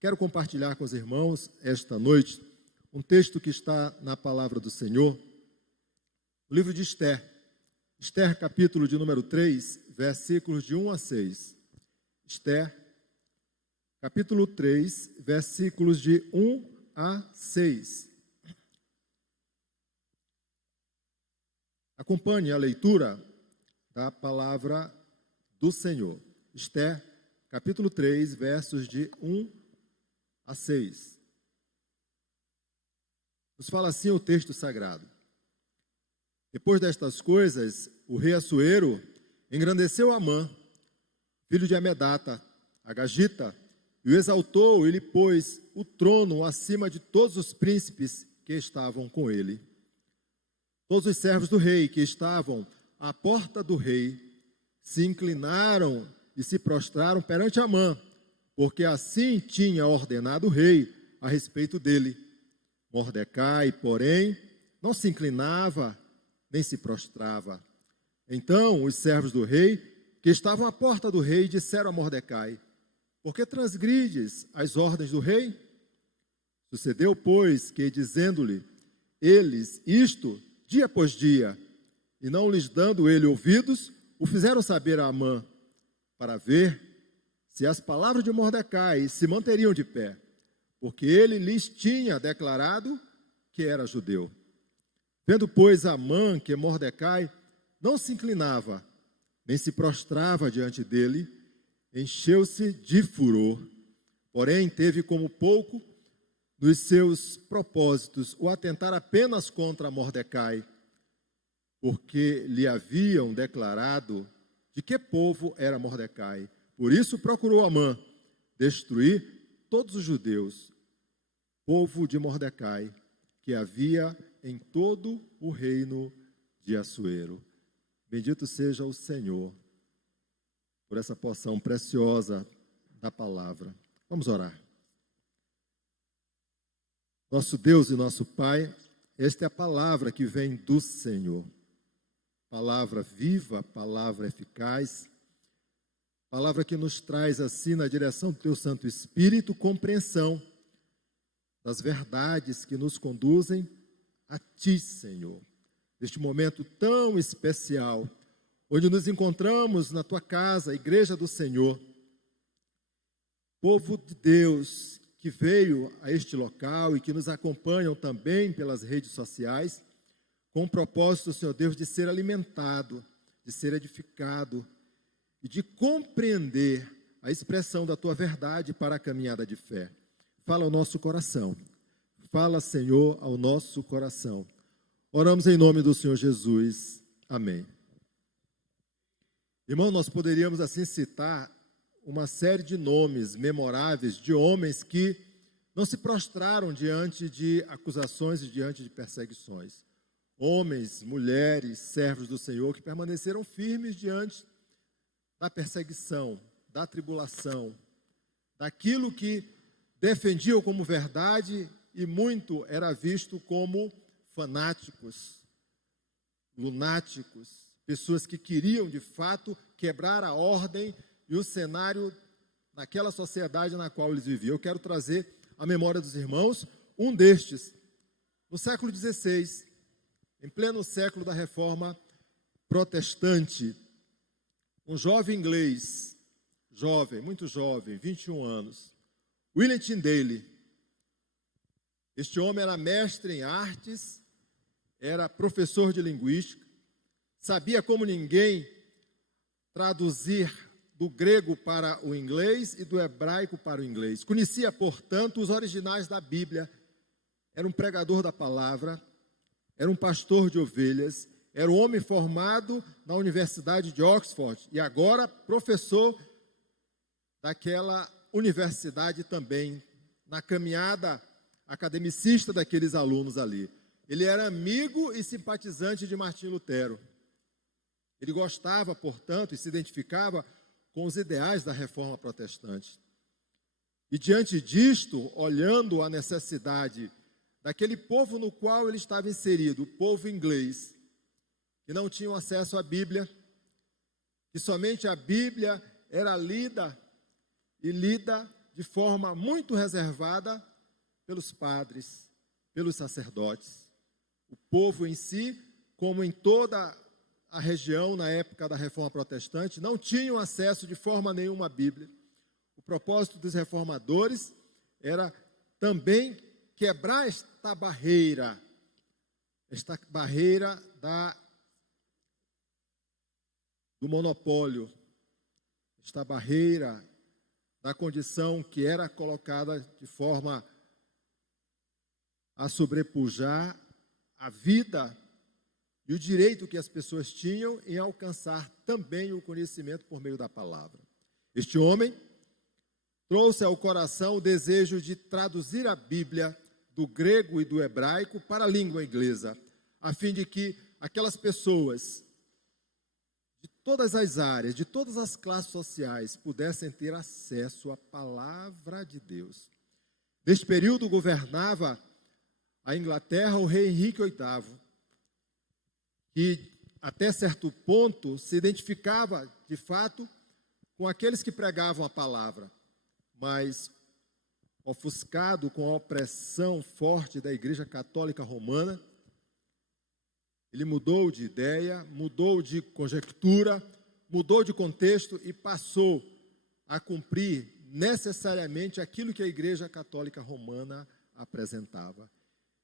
Quero compartilhar com os irmãos esta noite um texto que está na palavra do Senhor, no livro de Esther. Esther, capítulo de número 3, versículos de 1 a 6. Esther, capítulo 3, versículos de 1 a 6. Acompanhe a leitura da palavra do Senhor. Esther, capítulo 3, versos de 1 a 6. Nos fala assim o texto sagrado. Depois destas coisas, o rei Assuero engrandeceu Amã, filho de Amedata, Agagita, e o exaltou e lhe pôs o trono acima de todos os príncipes que estavam com ele. Todos os servos do rei que estavam à porta do rei se inclinaram e se prostraram perante Amã, porque assim tinha ordenado o rei a respeito dele. Mordecai, porém, não se inclinava nem se prostrava. Então os servos do rei, que estavam à porta do rei, disseram a Mordecai: por que transgrides as ordens do rei? Sucedeu, pois, que, dizendo-lhe eles isto dia após dia, e não lhes dando ele ouvidos, o fizeram saber a Amã, para ver se as palavras de Mordecai se manteriam de pé, porque ele lhes tinha declarado que era judeu. Vendo, pois, Amã que Mordecai não se inclinava, nem se prostrava diante dele, encheu-se de furor. Porém, teve como pouco dos seus propósitos o atentar apenas contra Mordecai, porque lhe haviam declarado de que povo era Mordecai. Por isso procurou Amã destruir todos os judeus, povo de Mordecai, que havia em todo o reino de Assuero. Bendito seja o Senhor por essa porção preciosa da palavra. Vamos orar. Nosso Deus e nosso Pai, esta é a palavra que vem do Senhor. Palavra viva, palavra eficaz, palavra que nos traz assim na direção do Teu Santo Espírito compreensão das verdades que nos conduzem a Ti, Senhor. Neste momento tão especial, onde nos encontramos na Tua casa, a Igreja do Senhor, povo de Deus que veio a este local e que nos acompanham também pelas redes sociais, com o propósito, Senhor Deus, de ser alimentado, de ser edificado e de compreender a expressão da Tua verdade para a caminhada de fé. Fala ao nosso coração. Fala, Senhor, ao nosso coração. Oramos em nome do Senhor Jesus. Amém. Irmão, nós poderíamos assim citar uma série de nomes memoráveis de homens que não se prostraram diante de acusações e diante de perseguições. Homens, mulheres, servos do Senhor que permaneceram firmes diante da perseguição, da tribulação, daquilo que defendiam como verdade e muito era visto como fanáticos, lunáticos, pessoas que queriam de fato quebrar a ordem e o cenário naquela sociedade na qual eles viviam. Eu quero trazer à memória dos irmãos um destes. No século XVI, em pleno século da Reforma Protestante, um jovem inglês, muito jovem, 21 anos, William Tyndale. Este homem era mestre em artes, era professor de linguística, sabia como ninguém traduzir do grego para o inglês e do hebraico para o inglês. Conhecia, portanto, os originais da Bíblia, era um pregador da palavra, era um pastor de ovelhas, era um homem formado na Universidade de Oxford e agora professor daquela universidade também, na caminhada academicista daqueles alunos ali. Ele era amigo e simpatizante de Martim Lutero. Ele gostava, portanto, e se identificava com os ideais da Reforma Protestante. E diante disto, olhando a necessidade daquele povo no qual ele estava inserido, o povo inglês, que não tinham acesso à Bíblia, que somente a Bíblia era lida e lida de forma muito reservada pelos padres, pelos sacerdotes. O povo em si, como em toda a região na época da Reforma Protestante, não tinham acesso de forma nenhuma à Bíblia. O propósito dos reformadores era também quebrar esta barreira do monopólio, esta barreira da condição que era colocada de forma a sobrepujar a vida e o direito que as pessoas tinham em alcançar também o conhecimento por meio da palavra. Este homem trouxe ao coração o desejo de traduzir a Bíblia do grego e do hebraico para a língua inglesa, a fim de que aquelas pessoas de todas as áreas, de todas as classes sociais, pudessem ter acesso à palavra de Deus. Neste período governava a Inglaterra o rei Henrique VIII, que até certo ponto se identificava, de fato, com aqueles que pregavam a palavra, mas ofuscado com a opressão forte da Igreja Católica Romana, ele mudou de ideia, mudou de conjectura, mudou de contexto e passou a cumprir necessariamente aquilo que a Igreja Católica Romana apresentava.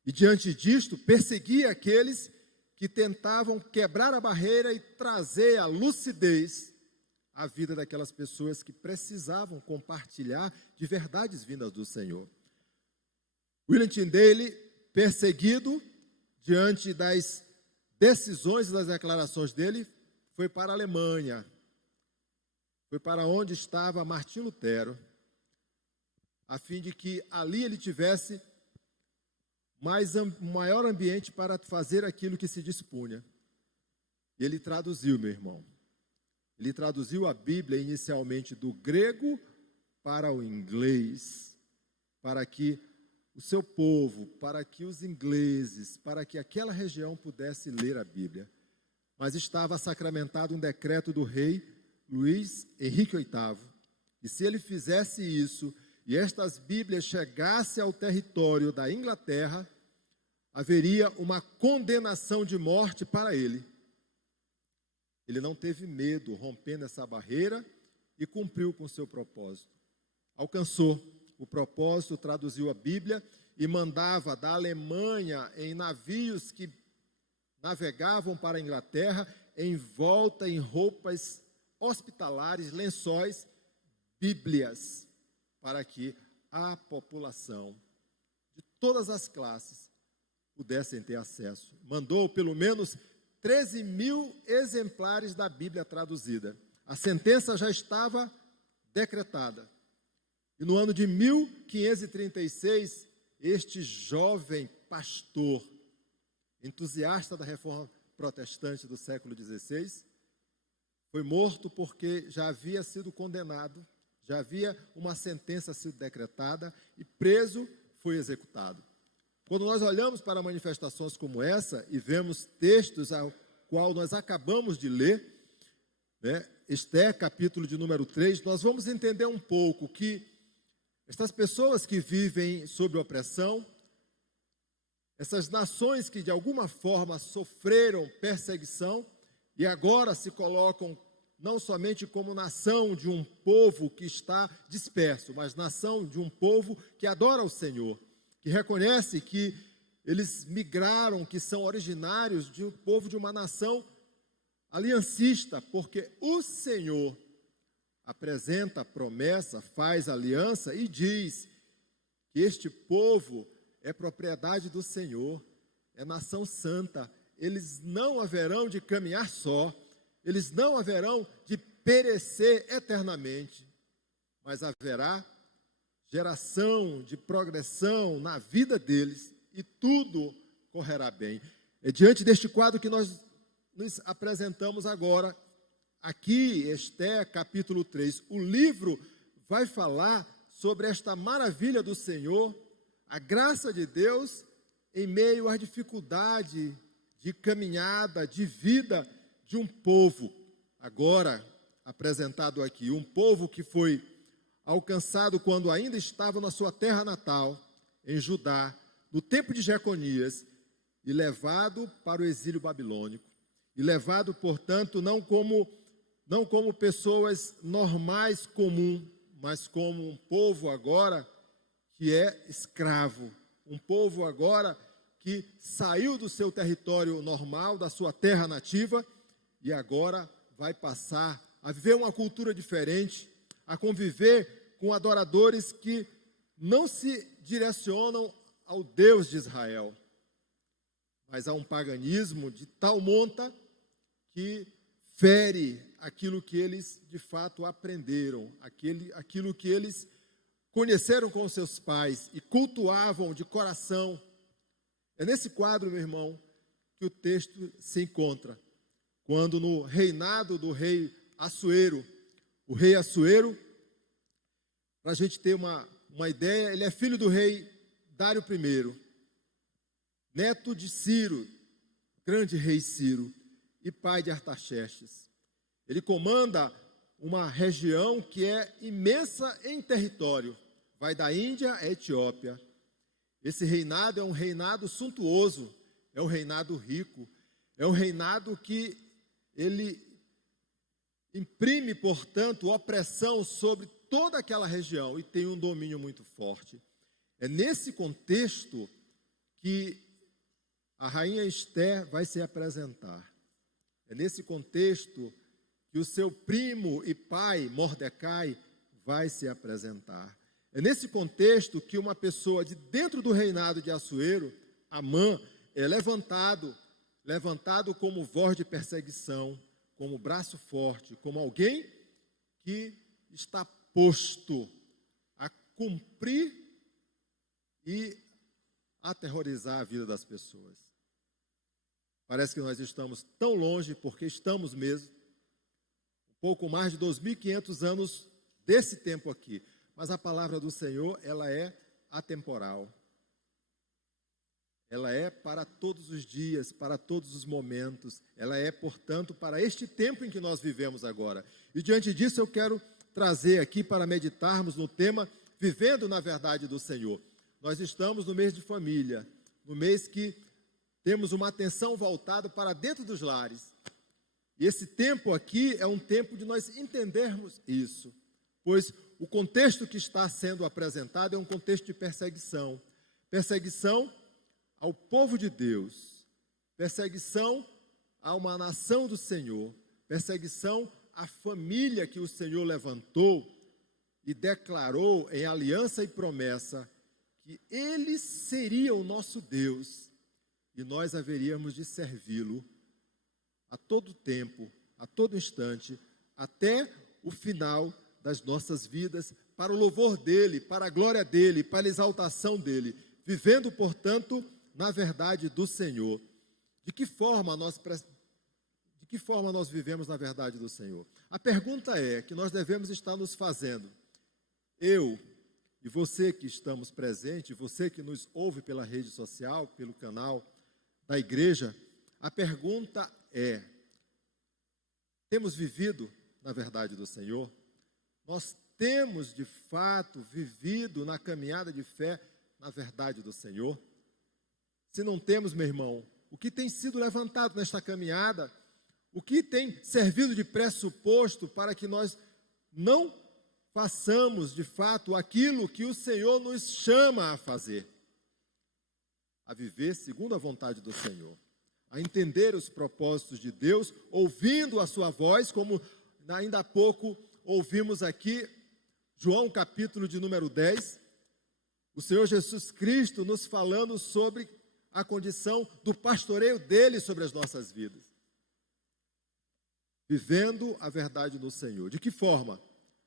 E diante disto, perseguia aqueles que tentavam quebrar a barreira e trazer a lucidez à vida daquelas pessoas que precisavam compartilhar de verdades vindas do Senhor. William Tyndale, perseguido diante das decisões e das declarações dele, foi para a Alemanha, foi para onde estava Martim Lutero, a fim de que ali ele tivesse maior ambiente para fazer aquilo que se dispunha. E ele traduziu, meu irmão. Ele traduziu a Bíblia inicialmente do grego para o inglês, para que o seu povo, para que os ingleses, para que aquela região pudesse ler a Bíblia. Mas estava sacramentado um decreto do rei Luís Henrique VIII. E se ele fizesse isso, e estas Bíblias chegassem ao território da Inglaterra, haveria uma condenação de morte para ele. Ele não teve medo, rompendo essa barreira, e cumpriu com o seu propósito. Alcançou o propósito, traduziu a Bíblia e mandava da Alemanha em navios que navegavam para a Inglaterra, envolta em roupas hospitalares, lençóis, Bíblias, para que a população de todas as classes pudessem ter acesso. Mandou pelo menos 13.000 exemplares da Bíblia traduzida. A sentença já estava decretada. E no ano de 1536, este jovem pastor, entusiasta da Reforma Protestante do século XVI, foi morto porque já havia sido condenado, já havia uma sentença sido decretada e preso, foi executado. Quando nós olhamos para manifestações como essa e vemos textos ao qual nós acabamos de ler, né, Esther, capítulo de número 3, nós vamos entender um pouco que estas pessoas que vivem sob opressão, essas nações que de alguma forma sofreram perseguição e agora se colocam não somente como nação de um povo que está disperso, mas nação de um povo que adora o Senhor, que reconhece que eles migraram, que são originários de um povo de uma nação aliancista, porque o Senhor apresenta a promessa, faz aliança e diz que este povo é propriedade do Senhor, é nação santa, eles não haverão de caminhar só, eles não haverão de perecer eternamente, mas haverá geração de progressão na vida deles e tudo correrá bem. É diante deste quadro que nós nos apresentamos agora, aqui, Esther, capítulo 3. O livro vai falar sobre esta maravilha do Senhor, a graça de Deus em meio à dificuldade de caminhada, de vida de um povo, agora apresentado aqui, um povo que foi alcançado quando ainda estava na sua terra natal, em Judá, no tempo de Jeconias, e levado para o exílio babilônico, e levado, portanto, não como pessoas normais, comum, mas como um povo agora que é escravo, um povo agora que saiu do seu território normal, da sua terra nativa, e agora vai passar a viver uma cultura diferente, a conviver com adoradores que não se direcionam ao Deus de Israel, mas há um paganismo de tal monta que fere aquilo que eles de fato aprenderam, aquilo que eles conheceram com seus pais e cultuavam de coração. É nesse quadro, meu irmão, que o texto se encontra, quando no reinado do rei Assuero, o rei Assuero, para a gente ter uma ideia, ele é filho do rei Dário I, neto de Ciro, grande rei Ciro, e pai de Artaxerxes. Ele comanda uma região que é imensa em território, vai da Índia à Etiópia. Esse reinado é um reinado suntuoso, é um reinado rico, é um reinado que ele imprime, portanto, opressão sobre toda aquela região e tem um domínio muito forte. É nesse contexto que a rainha Esther vai se apresentar. É nesse contexto que o seu primo e pai, Mordecai, vai se apresentar. É nesse contexto que uma pessoa de dentro do reinado de Assuero, Amã, é levantado como voz de perseguição, como braço forte, como alguém que está posto a cumprir e aterrorizar a vida das pessoas. Parece que nós estamos tão longe, porque estamos mesmo, um pouco mais de 2.500 anos desse tempo aqui. Mas a palavra do Senhor, ela é atemporal. Ela é para todos os dias, para todos os momentos. Ela é, portanto, para este tempo em que nós vivemos agora. E diante disso eu quero trazer aqui para meditarmos no tema Vivendo na Verdade do Senhor. Nós estamos no mês de família, no mês que temos uma atenção voltada para dentro dos lares. E esse tempo aqui é um tempo de nós entendermos isso, pois o contexto que está sendo apresentado é um contexto de perseguição. Perseguição ao povo de Deus, perseguição a uma nação do Senhor, perseguição à família que o Senhor levantou e declarou em aliança e promessa que Ele seria o nosso Deus e nós haveríamos de servi-lo a todo tempo, a todo instante, até o final das nossas vidas, para o louvor dEle, para a glória dEle, para a exaltação dEle, vivendo, portanto, na verdade do Senhor. De que forma nós vivemos na verdade do Senhor? A pergunta é que nós devemos estar nos fazendo. Eu e você que estamos presentes, você que nos ouve pela rede social, pelo canal da igreja, a pergunta é: temos vivido na verdade do Senhor? Nós temos, de fato, vivido na caminhada de fé na verdade do Senhor? Se não temos, meu irmão, o que tem sido levantado nesta caminhada, o que tem servido de pressuposto para que nós não façamos, de fato, aquilo que o Senhor nos chama a fazer? A viver segundo a vontade do Senhor, a entender os propósitos de Deus, ouvindo a sua voz, como ainda há pouco ouvimos aqui, João capítulo de número 10, o Senhor Jesus Cristo nos falando sobre a condição do pastoreio dele sobre as nossas vidas. Vivendo a verdade no Senhor. De que forma?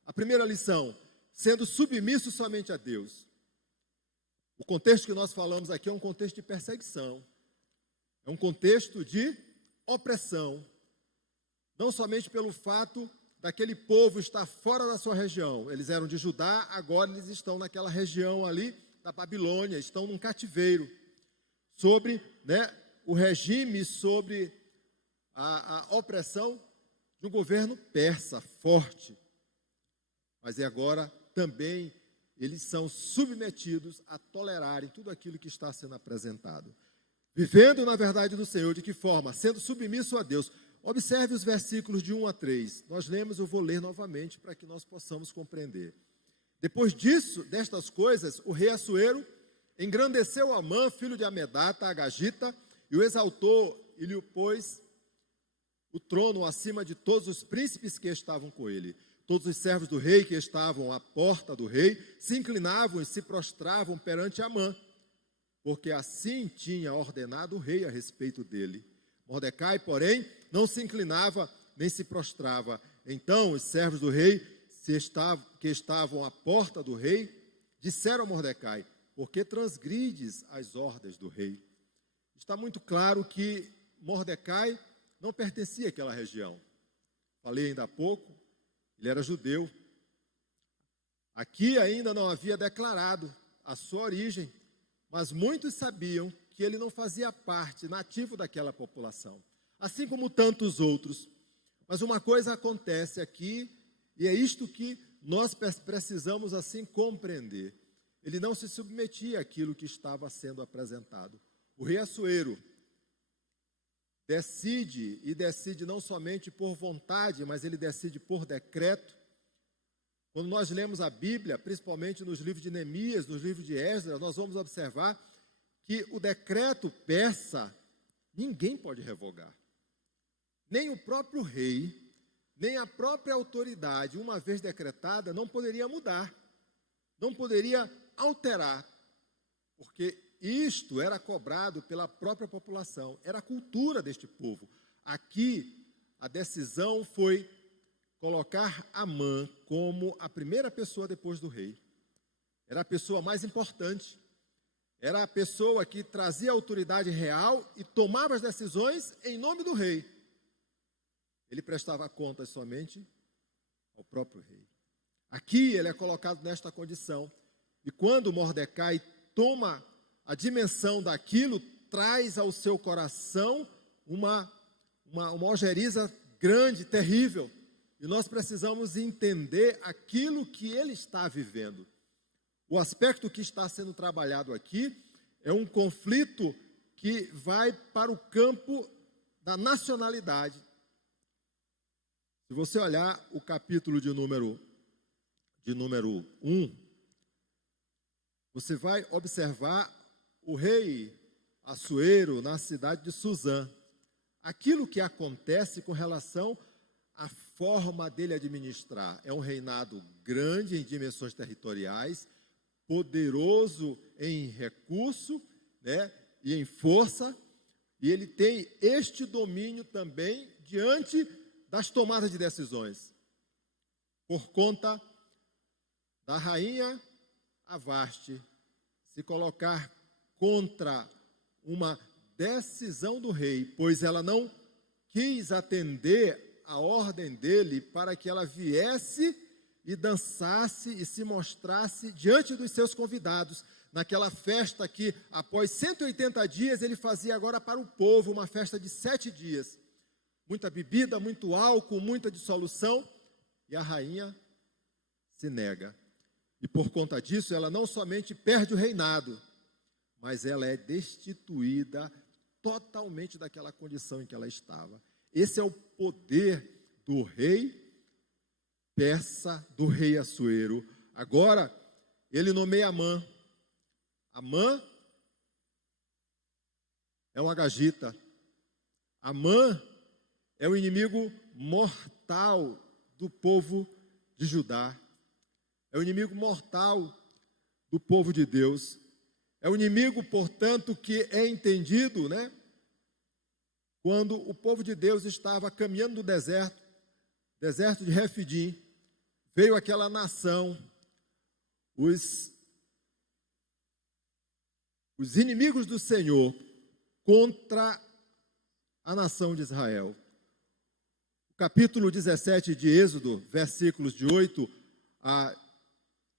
A primeira lição, sendo submisso somente a Deus. O contexto que nós falamos aqui é um contexto de perseguição, é um contexto de opressão, não somente pelo fato daquele povo estar fora da sua região, eles eram de Judá, agora eles estão naquela região ali da Babilônia, estão num cativeiro, sobre o regime, sobre a opressão de um governo persa forte. Mas é agora também eles são submetidos a tolerarem tudo aquilo que está sendo apresentado. Vivendo na verdade do Senhor, de que forma? Sendo submisso a Deus. Observe os versículos de 1 a 3. Nós lemos, eu vou ler novamente para que nós possamos compreender. Depois disso, destas coisas, o rei Assuero engrandeceu Amã, filho de Amedata, Agagita, e o exaltou e lhe pôs o trono acima de todos os príncipes que estavam com ele. Todos os servos do rei que estavam à porta do rei se inclinavam e se prostravam perante Amã, porque assim tinha ordenado o rei a respeito dele. Mordecai, porém, não se inclinava nem se prostrava. Então os servos do rei que estavam à porta do rei disseram a Mordecai: por que transgrides as ordens do rei? Está muito claro que Mordecai não pertencia àquela região. Falei ainda há pouco, ele era judeu. Aqui ainda não havia declarado a sua origem, mas muitos sabiam que ele não fazia parte nativo daquela população, assim como tantos outros. Mas uma coisa acontece aqui, e é isto que nós precisamos assim compreender. Ele não se submetia àquilo que estava sendo apresentado. O rei Assuero decide não somente por vontade, mas ele decide por decreto. Quando nós lemos a Bíblia, principalmente nos livros de Neemias, nos livros de Esdras, nós vamos observar que o decreto persa, ninguém pode revogar. Nem o próprio rei, nem a própria autoridade, uma vez decretada, não poderia mudar, não poderia alterar, porque isto era cobrado pela própria população, era a cultura deste povo. Aqui, a decisão foi colocar Amã como a primeira pessoa depois do rei. Era a pessoa mais importante, era a pessoa que trazia a autoridade real e tomava as decisões em nome do rei. Ele prestava contas somente ao próprio rei. Aqui ele é colocado nesta condição. E quando Mordecai toma a dimensão daquilo, traz ao seu coração uma ojeriza grande, terrível. E nós precisamos entender aquilo que ele está vivendo. O aspecto que está sendo trabalhado aqui é um conflito que vai para o campo da nacionalidade. Se você olhar o capítulo de número 1, você vai observar o rei Assuero na cidade de Suzã. Aquilo que acontece com relação à forma dele administrar. É um reinado grande em dimensões territoriais, poderoso em recurso, né, e em força, e ele tem este domínio também diante das tomadas de decisões, por conta da rainha Avaste se colocar contra uma decisão do rei, pois ela não quis atender a ordem dele para que ela viesse e dançasse e se mostrasse diante dos seus convidados, naquela festa que após 180 dias ele fazia agora para o povo, uma festa de 7 dias, muita bebida, muito álcool, muita dissolução, e a rainha se nega, e por conta disso ela não somente perde o reinado, mas ela é destituída totalmente daquela condição em que ela estava. Esse é o poder do rei persa, do rei Assuero. Agora, ele nomeia Amã. Amã é um agagita. Amã é o inimigo mortal do povo de Judá. É o inimigo mortal do povo de Deus. É o inimigo, portanto, que é entendido, né? Quando o povo de Deus estava caminhando no deserto de Refidim, veio aquela nação, os inimigos do Senhor contra a nação de Israel. O capítulo 17 de Êxodo, versículos de 8 a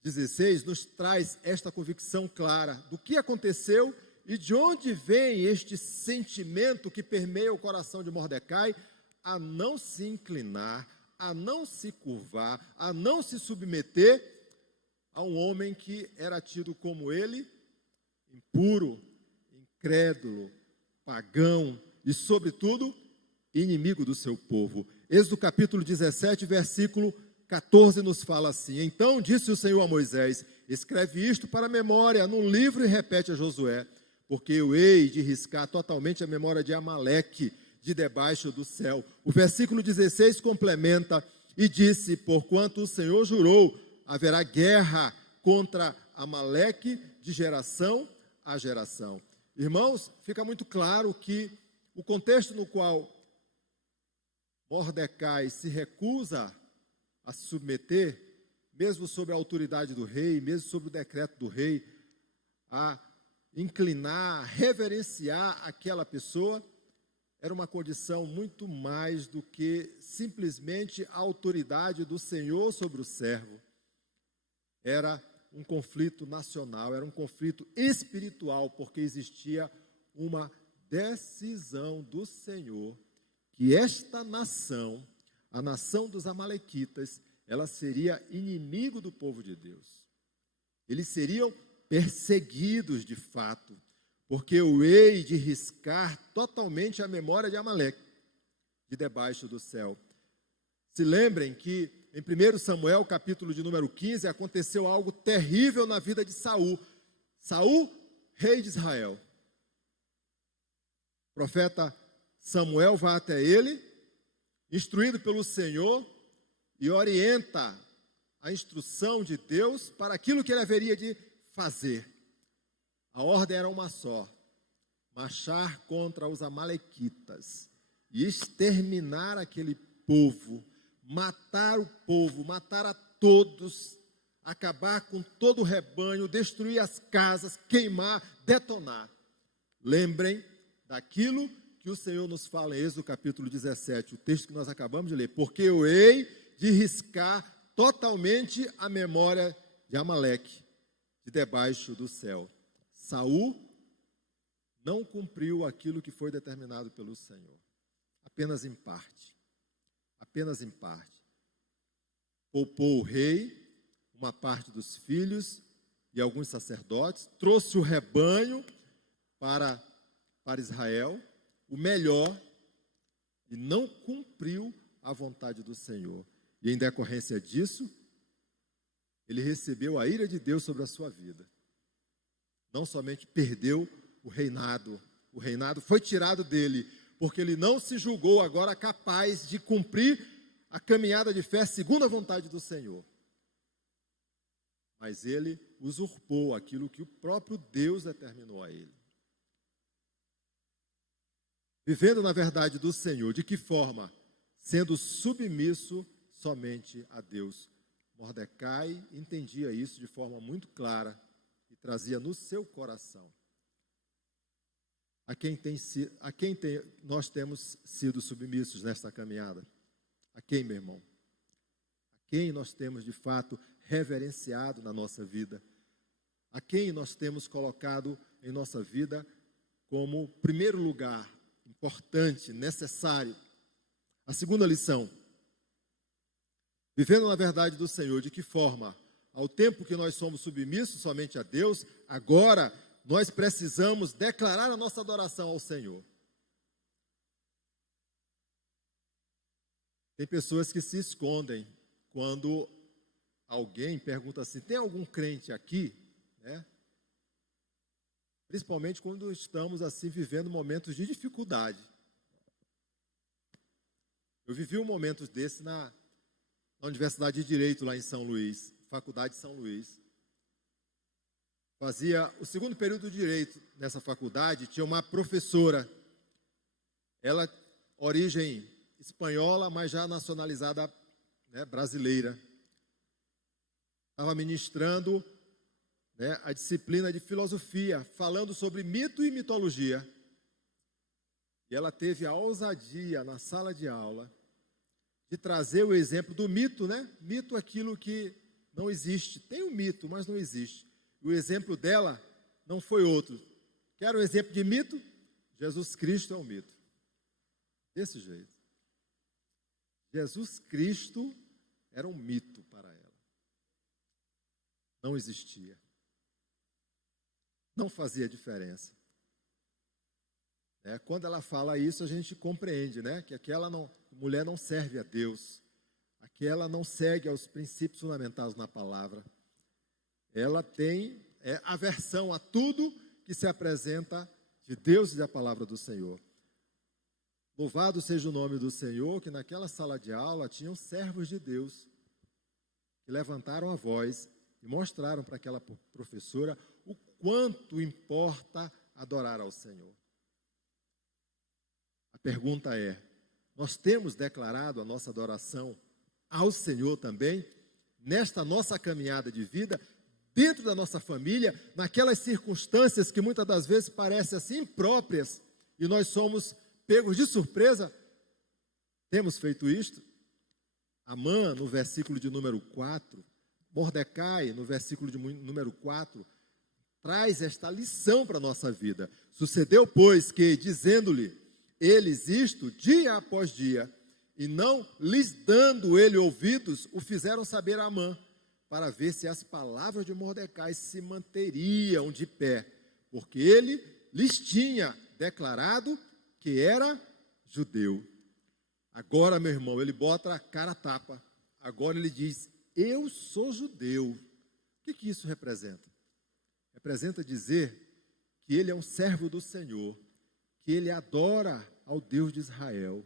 16, nos traz esta convicção clara do que aconteceu e de onde vem este sentimento que permeia o coração de Mordecai a não se inclinar, a não se curvar, a não se submeter a um homem que era tido como ele, impuro, incrédulo, pagão e, sobretudo, inimigo do seu povo. Êxodo capítulo 17, versículo 14 nos fala assim: então disse o Senhor a Moisés: escreve isto para a memória num livro e repete a Josué, porque eu hei de riscar totalmente a memória de Amaleque de debaixo do céu. O versículo 16 complementa e disse: porquanto o Senhor jurou, haverá guerra contra Amaleque de geração a geração. Irmãos, fica muito claro que o contexto no qual Mordecai se recusa a se submeter, mesmo sob a autoridade do rei, mesmo sob o decreto do rei, a inclinar, a reverenciar aquela pessoa, era uma condição muito mais do que simplesmente a autoridade do Senhor sobre o servo. Era um conflito nacional, era um conflito espiritual, porque existia uma decisão do Senhor que esta nação, a nação dos amalequitas, ela seria inimigo do povo de Deus. Eles seriam perseguidos de fato, porque eu hei de riscar totalmente a memória de Amaleque de debaixo do céu. Se lembrem que em 1 Samuel, capítulo de número 15, aconteceu algo terrível na vida de Saul. Saul, rei de Israel. O profeta Samuel vai até ele, instruído pelo Senhor, e orienta a instrução de Deus para aquilo que ele haveria de fazer. A ordem era uma só: marchar contra os amalequitas e exterminar aquele povo, matar o povo, matar a todos, acabar com todo o rebanho, destruir as casas, queimar, detonar. Lembrem daquilo que o Senhor nos fala em Êxodo capítulo 17, o texto que nós acabamos de ler: porque eu hei de riscar totalmente a memória de Amaleque de debaixo do céu. Saul não cumpriu aquilo que foi determinado pelo Senhor, apenas em parte, apenas em parte. Poupou o rei, uma parte dos filhos e alguns sacerdotes, trouxe o rebanho para Israel, o melhor, e não cumpriu a vontade do Senhor. E em decorrência disso, ele recebeu a ira de Deus sobre a sua vida. Não somente perdeu o reinado foi tirado dele, porque ele não se julgou agora capaz de cumprir a caminhada de fé segundo a vontade do Senhor. Mas ele usurpou aquilo que o próprio Deus determinou a ele. Vivendo na verdade do Senhor, de que forma? Sendo submisso somente a Deus. Mordecai entendia isso de forma muito clara e trazia no seu coração. A quem nós temos sido submissos nesta caminhada? A quem, meu irmão? A quem nós temos de fato reverenciado na nossa vida? A quem nós temos colocado em nossa vida como primeiro lugar, importante, necessário? A segunda lição: vivendo na verdade do Senhor, de que forma? Ao tempo que nós somos submissos somente a Deus, agora nós precisamos declarar a nossa adoração ao Senhor. Tem pessoas que se escondem quando alguém pergunta assim: tem algum crente aqui? Principalmente quando estamos assim vivendo momentos de dificuldade. Eu vivi um momento desse na Universidade de Direito, lá em São Luís, Faculdade de São Luís. Fazia o segundo período de Direito nessa faculdade, tinha uma professora, ela, origem espanhola, mas já nacionalizada, brasileira. Estava ministrando a disciplina de filosofia, falando sobre mito e mitologia. E ela teve a ousadia, na sala de aula, de trazer o exemplo do mito, Mito é aquilo que não existe. Tem um mito, mas não existe. O exemplo dela não foi outro. Quer um exemplo de mito? Jesus Cristo é um mito. Desse jeito. Jesus Cristo era um mito para ela. não existia. Não fazia diferença. Quando ela fala isso, a gente compreende, né, que aquela mulher não serve a Deus, aquela não segue aos princípios fundamentais na palavra. Ela tem aversão a tudo que se apresenta de Deus e da palavra do Senhor. Louvado seja o nome do Senhor, que naquela sala de aula tinham servos de Deus, que levantaram a voz e mostraram para aquela professora o quanto importa adorar ao Senhor. A pergunta é: nós temos declarado a nossa adoração ao Senhor também, nesta nossa caminhada de vida, dentro da nossa família, naquelas circunstâncias que muitas das vezes parecem assim impróprias, e nós somos pegos de surpresa? Temos feito isto? Amã, no versículo de número 4, Mordecai, no versículo de número 4, traz esta lição para a nossa vida. Sucedeu, pois, que, dizendo-lhe eles isto dia após dia, e não lhes dando ele ouvidos, o fizeram saber a Amã, para ver se as palavras de Mordecai se manteriam de pé, porque ele lhes tinha declarado que era judeu. Agora, meu irmão, ele bota a cara a tapa. Agora ele diz: eu sou judeu. O que isso representa? Representa dizer que ele é um servo do Senhor, que ele adora ao Deus de Israel,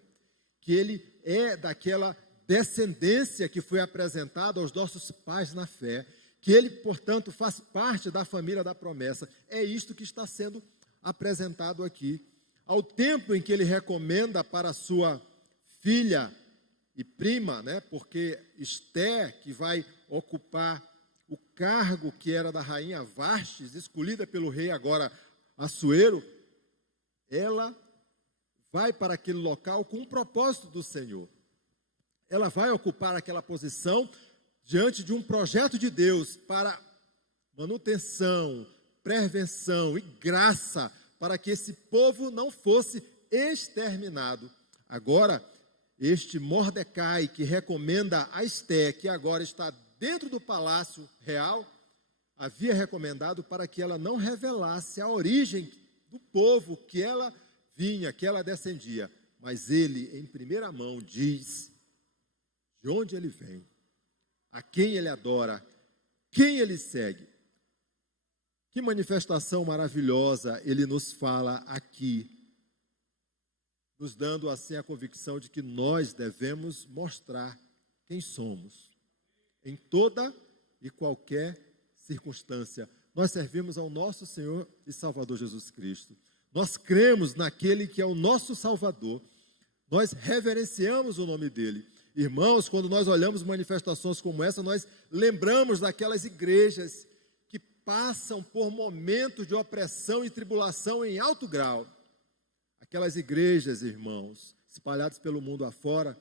que ele é daquela descendência que foi apresentada aos nossos pais na fé, que ele, portanto, faz parte da família da promessa. É isto que está sendo apresentado aqui. Ao tempo em que ele recomenda para a sua filha e prima, né, porque Esté, que vai ocupar o cargo que era da rainha Vastes, escolhida pelo rei agora Assuero, ela vai para aquele local com um propósito do Senhor. Ela vai ocupar aquela posição diante de um projeto de Deus para manutenção, prevenção e graça para que esse povo não fosse exterminado. Agora, este Mordecai que recomenda a Esté, que agora está dentro do palácio real, havia recomendado para que ela não revelasse a origem do povo que ela vinha, que ela descendia. Mas ele, em primeira mão, diz de onde ele vem, a quem ele adora, quem ele segue. Que manifestação maravilhosa ele nos fala aqui, nos dando assim a convicção de que nós devemos mostrar quem somos, em toda e qualquer circunstância. Nós servimos ao nosso Senhor e Salvador Jesus Cristo. Nós cremos naquele que é o nosso Salvador. Nós reverenciamos o nome dele. Irmãos, quando nós olhamos manifestações como essa, nós lembramos daquelas igrejas que passam por momentos de opressão e tribulação em alto grau. Aquelas igrejas, irmãos, espalhadas pelo mundo afora,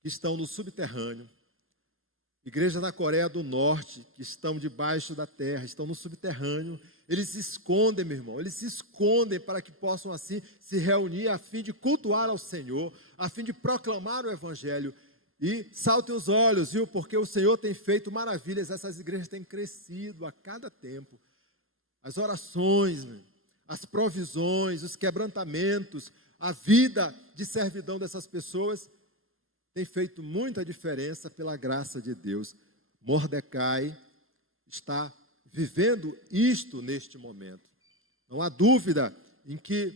que estão no subterrâneo. Igrejas na Coreia do Norte, que estão debaixo da terra, estão no subterrâneo. Eles se escondem, meu irmão, eles se escondem para que possam assim se reunir a fim de cultuar ao Senhor, a fim de proclamar o Evangelho. E saltem os olhos, viu? Porque o Senhor tem feito maravilhas, essas igrejas têm crescido a cada tempo. As orações, as provisões, os quebrantamentos, a vida de servidão dessas pessoas tem feito muita diferença pela graça de Deus. Mordecai está vivendo isto neste momento. Não há dúvida em que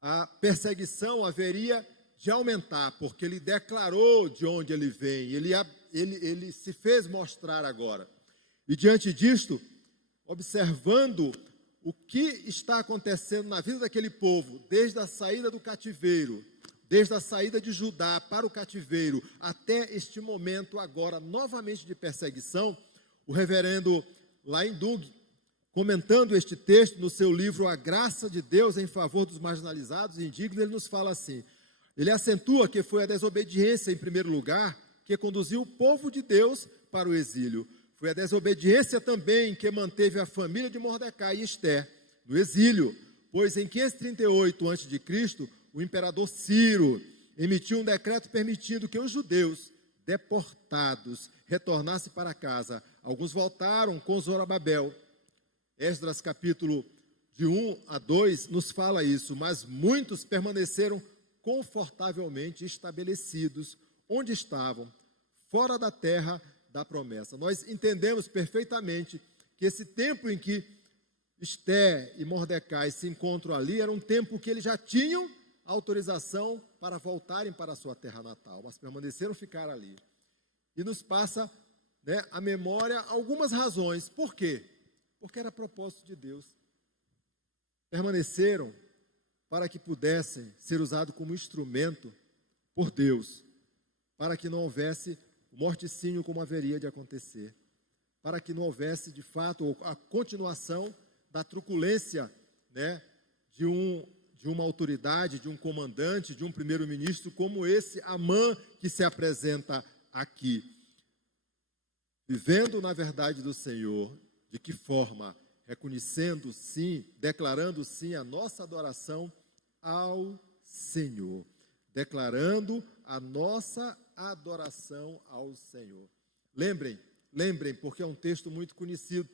a perseguição haveria de aumentar, porque ele declarou de onde ele vem, ele se fez mostrar agora. E diante disto, observando o que está acontecendo na vida daquele povo, desde a saída do cativeiro, desde a saída de Judá para o cativeiro, até este momento agora, novamente de perseguição, o reverendo Laindung, comentando este texto no seu livro A Graça de Deus em Favor dos Marginalizados e Indignos, ele nos fala assim, ele acentua que foi a desobediência, em primeiro lugar, que conduziu o povo de Deus para o exílio. Foi a desobediência também que manteve a família de Mordecai e Esté no exílio, pois em 538 a.C., o imperador Ciro emitiu um decreto permitindo que os judeus deportados retornassem para casa alguns voltaram com Zorobabel. Esdras capítulo de 1 a 2 nos fala isso, mas muitos permaneceram confortavelmente estabelecidos onde estavam, fora da terra da promessa. Nós entendemos perfeitamente que esse tempo em que Ester e Mordecai se encontram ali era um tempo que eles já tinham autorização para voltarem para a sua terra natal, mas permaneceram ficar ali. E nos passa, a memória algumas razões. Por quê? Porque era propósito de Deus. Permaneceram para que pudessem ser usados como instrumento por Deus, para que não houvesse o morticínio como haveria de acontecer, para que não houvesse, de fato, a continuação da truculência, de uma autoridade, de um comandante, de um primeiro-ministro como esse Amã que se apresenta aqui. Vivendo na verdade do Senhor, de que forma? Reconhecendo sim, declarando sim a nossa adoração ao Senhor. Declarando a nossa adoração ao Senhor. Lembrem, porque é um texto muito conhecido.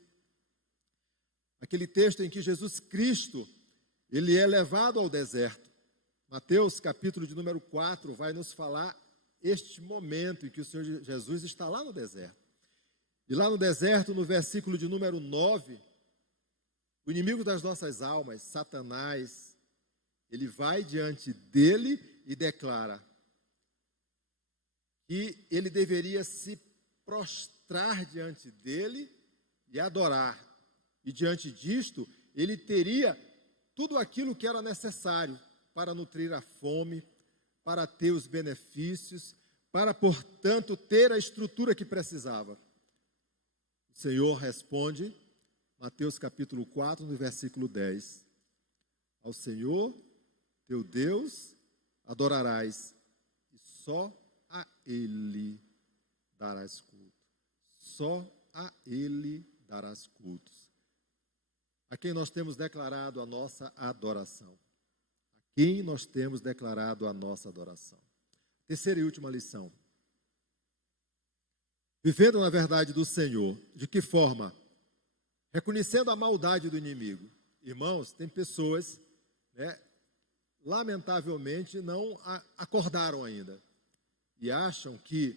Aquele texto em que Jesus Cristo, ele é levado ao deserto. Mateus, capítulo de número 4, vai nos falar este momento em que o Senhor Jesus está lá no deserto. E lá no deserto, no versículo de número 9, o inimigo das nossas almas, Satanás, ele vai diante dele e declara que ele deveria se prostrar diante dele e adorar. E diante disto, ele teria tudo aquilo que era necessário para nutrir a fome, para ter os benefícios, para, portanto, ter a estrutura que precisava. O Senhor responde, Mateus capítulo 4, no versículo 10. Ao Senhor, teu Deus, adorarás, e só a Ele darás culto. Só a Ele darás cultos. A quem nós temos declarado a nossa adoração. A quem nós temos declarado a nossa adoração. Terceira e última lição. Vivendo na verdade do Senhor. De que forma? Reconhecendo a maldade do inimigo. Irmãos, tem pessoas, lamentavelmente, não acordaram ainda. E acham que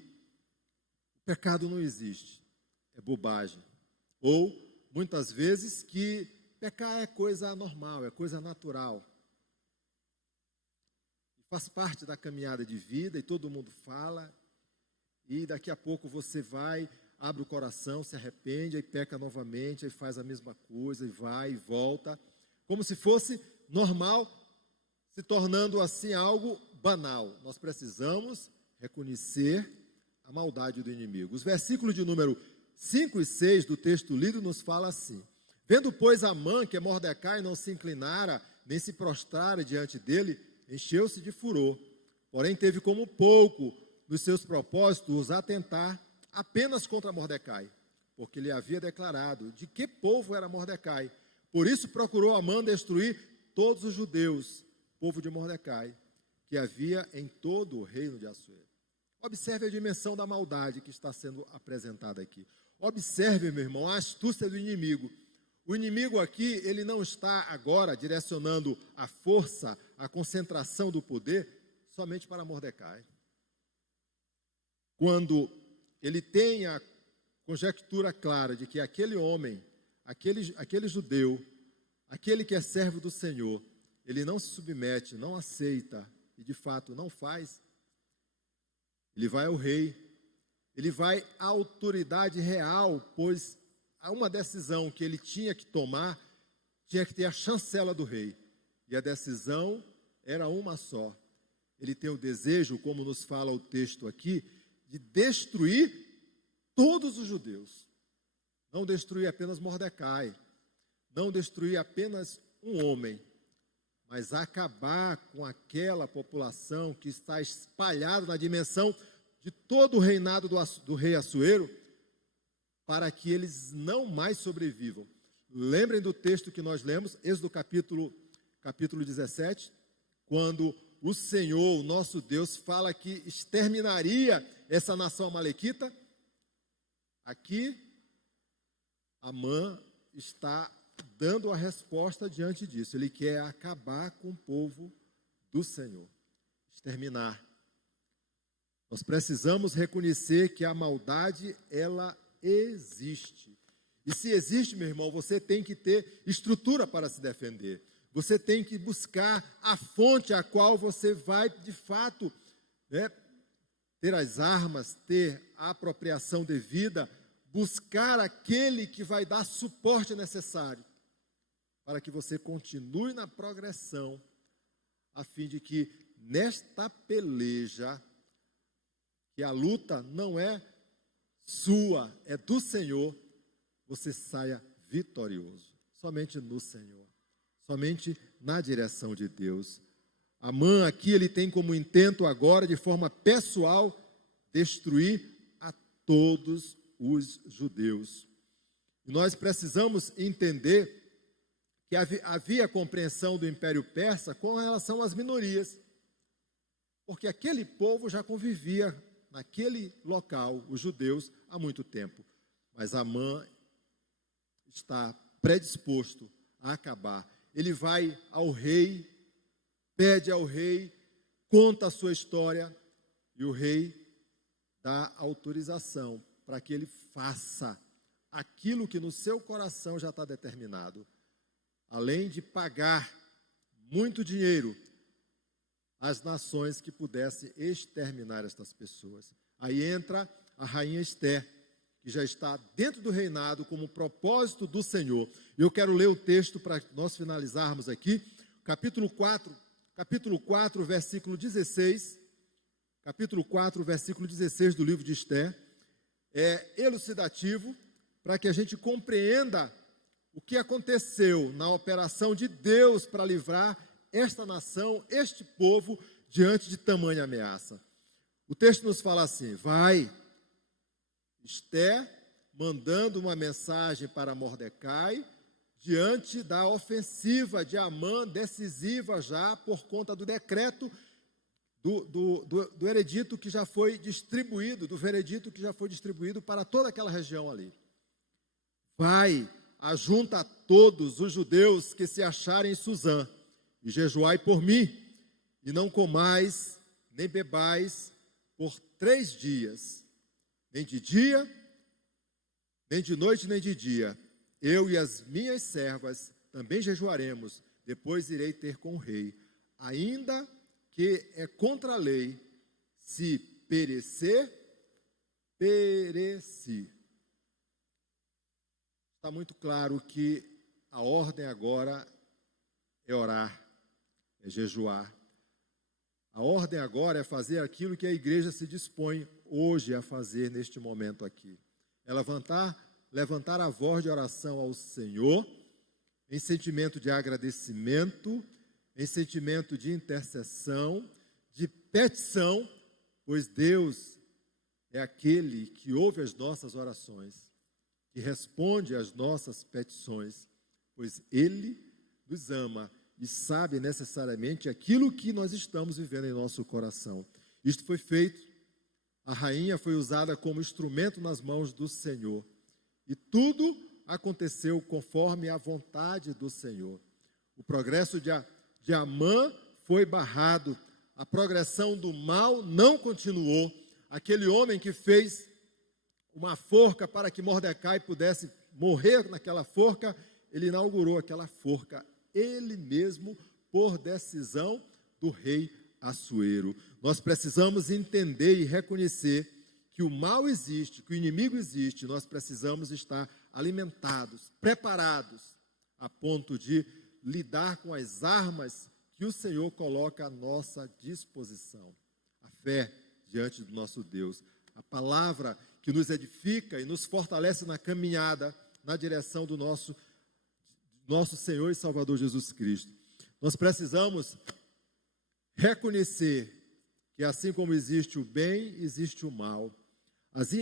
o pecado não existe. É bobagem. Ou, muitas vezes, que pecar é coisa normal, é coisa natural. Faz parte da caminhada de vida e todo mundo fala. E daqui a pouco você vai, abre o coração, se arrepende, aí peca novamente, aí faz a mesma coisa, e vai e volta. Como se fosse normal, se tornando assim algo banal. Nós precisamos reconhecer a maldade do inimigo. Os versículos de número 5 e 6 do texto lido nos fala assim. Vendo, pois, Amã que Mordecai não se inclinara, nem se prostrara diante dele, encheu-se de furor. Porém, teve como pouco nos seus propósitos os atentar apenas contra Mordecai, porque lhe havia declarado de que povo era Mordecai. Por isso procurou Amã destruir todos os judeus, povo de Mordecai, que havia em todo o reino de Assuero. Observe a dimensão da maldade que está sendo apresentada aqui. Observe, meu irmão, a astúcia do inimigo. O inimigo aqui, ele não está agora direcionando a força, a concentração do poder somente para Mordecai. Quando ele tem a conjectura clara de que aquele homem, aquele judeu, aquele que é servo do Senhor, ele não se submete, não aceita e de fato não faz, ele vai ao rei, ele vai à autoridade real, pois há uma decisão que ele tinha que tomar, tinha que ter a chancela do rei. E a decisão era uma só. Ele tem o desejo, como nos fala o texto aqui, de destruir todos os judeus. Não destruir apenas Mordecai, não destruir apenas um homem, mas acabar com aquela população que está espalhada na dimensão de todo o reinado do rei Assuero, para que eles não mais sobrevivam. Lembrem do texto que nós lemos, Êxodo capítulo 17, quando o Senhor, o nosso Deus, fala que exterminaria essa nação amalequita. Aqui Amã está dando a resposta diante disso. Ele quer acabar com o povo do Senhor, exterminar. Nós precisamos reconhecer que a maldade, ela existe. E se existe, meu irmão, você tem que ter estrutura para se defender. Você tem que buscar a fonte a qual você vai, de fato, ter as armas, ter a apropriação devida, buscar aquele que vai dar suporte necessário para que você continue na progressão, a fim de que nesta peleja, que a luta não é sua, é do Senhor, você saia vitorioso. Somente no Senhor, somente na direção de Deus. Amã aqui, ele tem como intento agora, de forma pessoal, destruir a todos os judeus. E nós precisamos entender que havia compreensão do Império Persa com relação às minorias, porque aquele povo já convivia naquele local, os judeus, há muito tempo. Mas Amã está predisposto a acabar. Ele vai ao rei, pede ao rei, conta a sua história, e o rei dá autorização para que ele faça aquilo que no seu coração já está determinado. Além de pagar muito dinheiro às nações que pudessem exterminar estas pessoas. Aí entra a rainha Ester, que já está dentro do reinado como propósito do Senhor. E eu quero ler o texto para nós finalizarmos aqui, capítulo 4, versículo 16, capítulo 4, versículo 16 do livro de Ester, é elucidativo para que a gente compreenda o que aconteceu na operação de Deus para livrar esta nação, este povo, diante de tamanha ameaça. O texto nos fala assim: vai, Ester, mandando uma mensagem para Mordecai, diante da ofensiva de Amã, decisiva já por conta do decreto, do veredito que já foi distribuído, do veredito que já foi distribuído para toda aquela região ali. Vai, ajunta a todos os judeus que se acharem em Suzã, e jejuai por mim, e não comais, nem bebais, por 3 dias, nem de dia, nem de noite, nem de dia. Eu e as minhas servas também jejuaremos, depois irei ter com o rei. Ainda que é contra a lei, se perecer, pereci. Está muito claro que a ordem agora é orar, é jejuar. A ordem agora é fazer aquilo que a igreja se dispõe hoje a fazer neste momento aqui. É levantar a voz de oração ao Senhor, em sentimento de agradecimento, em sentimento de intercessão, de petição, pois Deus é aquele que ouve as nossas orações, que responde às nossas petições, pois Ele nos ama e sabe necessariamente aquilo que nós estamos vivendo em nosso coração. Isto foi feito, a rainha foi usada como instrumento nas mãos do Senhor, e tudo aconteceu conforme a vontade do Senhor. O progresso de Amã foi barrado, a progressão do mal não continuou. Aquele homem que fez uma forca para que Mordecai pudesse morrer naquela forca, ele inaugurou aquela forca, ele mesmo, por decisão do rei Assuero. Nós precisamos entender e reconhecer que o mal existe, que o inimigo existe, nós precisamos estar alimentados, preparados, a ponto de lidar com as armas que o Senhor coloca à nossa disposição. A fé diante do nosso Deus, a palavra que nos edifica e nos fortalece na caminhada, na direção do nosso Senhor e Salvador Jesus Cristo. Nós precisamos reconhecer que assim como existe o bem, existe o mal.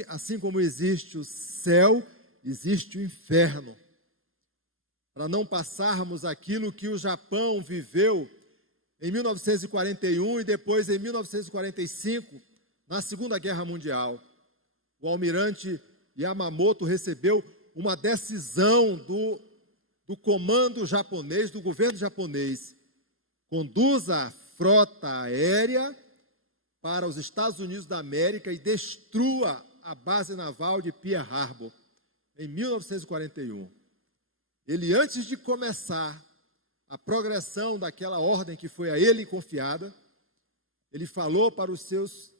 Assim como existe o céu, existe o inferno. Para não passarmos aquilo que o Japão viveu em 1941 e depois em 1945, na Segunda Guerra Mundial. O almirante Yamamoto recebeu uma decisão do comando japonês, do governo japonês, conduza a frota aérea para os Estados Unidos da América e destrua a base naval de Pearl Harbor, em 1941. Ele, antes de começar a progressão daquela ordem que foi a ele confiada, ele falou para os seus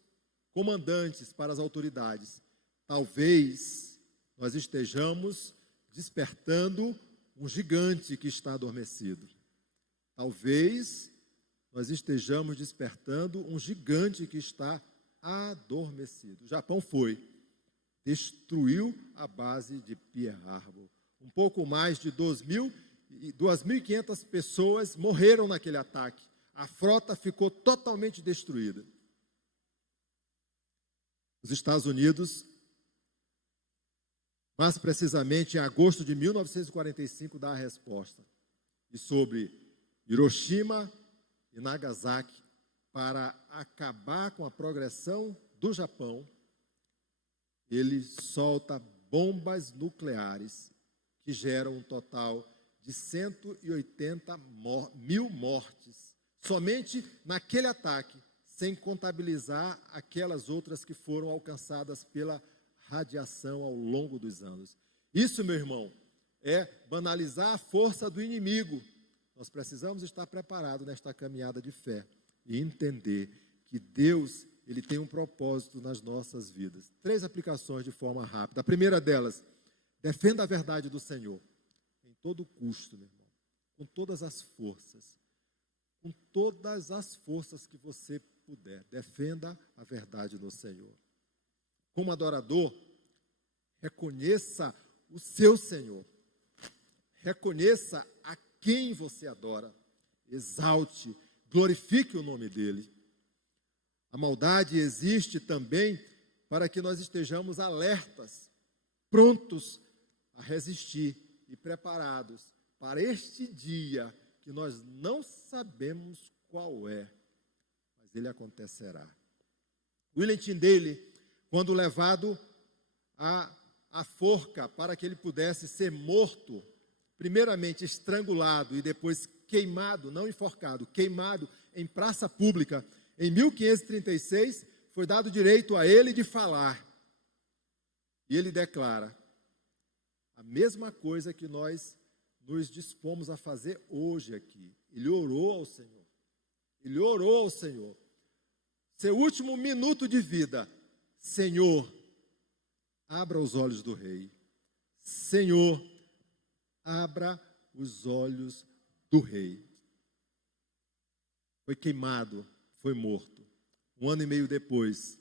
comandantes, para as autoridades: talvez nós estejamos despertando um gigante que está adormecido. Talvez nós estejamos despertando um gigante que está adormecido. O Japão destruiu a base de Pearl Harbor. Um pouco mais de 2.500 pessoas morreram naquele ataque. A frota ficou totalmente destruída. Os Estados Unidos, mais precisamente em agosto de 1945, dá a resposta. E sobre Hiroshima e Nagasaki, para acabar com a progressão do Japão, ele solta bombas nucleares que geram um total de 180 mil mortes, somente naquele ataque, sem contabilizar aquelas outras que foram alcançadas pela radiação ao longo dos anos. Isso, meu irmão, é banalizar a força do inimigo. Nós precisamos estar preparados nesta caminhada de fé e entender que Deus, Ele tem um propósito nas nossas vidas. 3 aplicações de forma rápida. A primeira delas: defenda a verdade do Senhor, em todo custo, meu irmão, com todas as forças que você puder. Defenda a verdade do Senhor. Como adorador, reconheça o seu Senhor. Reconheça a quem você adora. Exalte, glorifique o nome dEle. A maldade existe também para que nós estejamos alertas, prontos a resistir e preparados para este dia que nós não sabemos qual é, mas ele acontecerá. William Tyndale, quando levado à forca para que ele pudesse ser morto, primeiramente estrangulado e depois queimado, não enforcado, queimado em praça pública, em 1536, foi dado direito a ele de falar. E ele declara a mesma coisa que nós nos dispomos a fazer hoje aqui. Ele orou ao Senhor. Ele orou ao Senhor. Seu último minuto de vida: Senhor, abra os olhos do rei. Senhor, abra os olhos do rei. Foi queimado, foi morto. 1 ano e meio depois,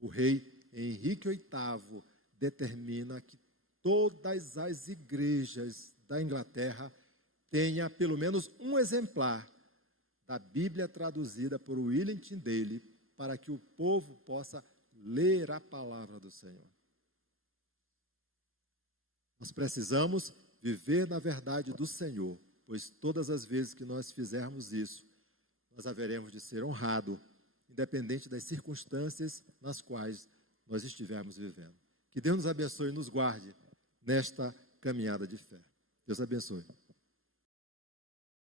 o rei Henrique VIII determina que todas as igrejas da Inglaterra tenha pelo menos um exemplar da Bíblia traduzida por William Tyndale, para que o povo possa ler a palavra do Senhor. Nós precisamos viver na verdade do Senhor, pois todas as vezes que nós fizermos isso, nós haveremos de ser honrados, independente das circunstâncias nas quais nós estivermos vivendo. Que Deus nos abençoe e nos guarde nesta caminhada de fé. Deus abençoe.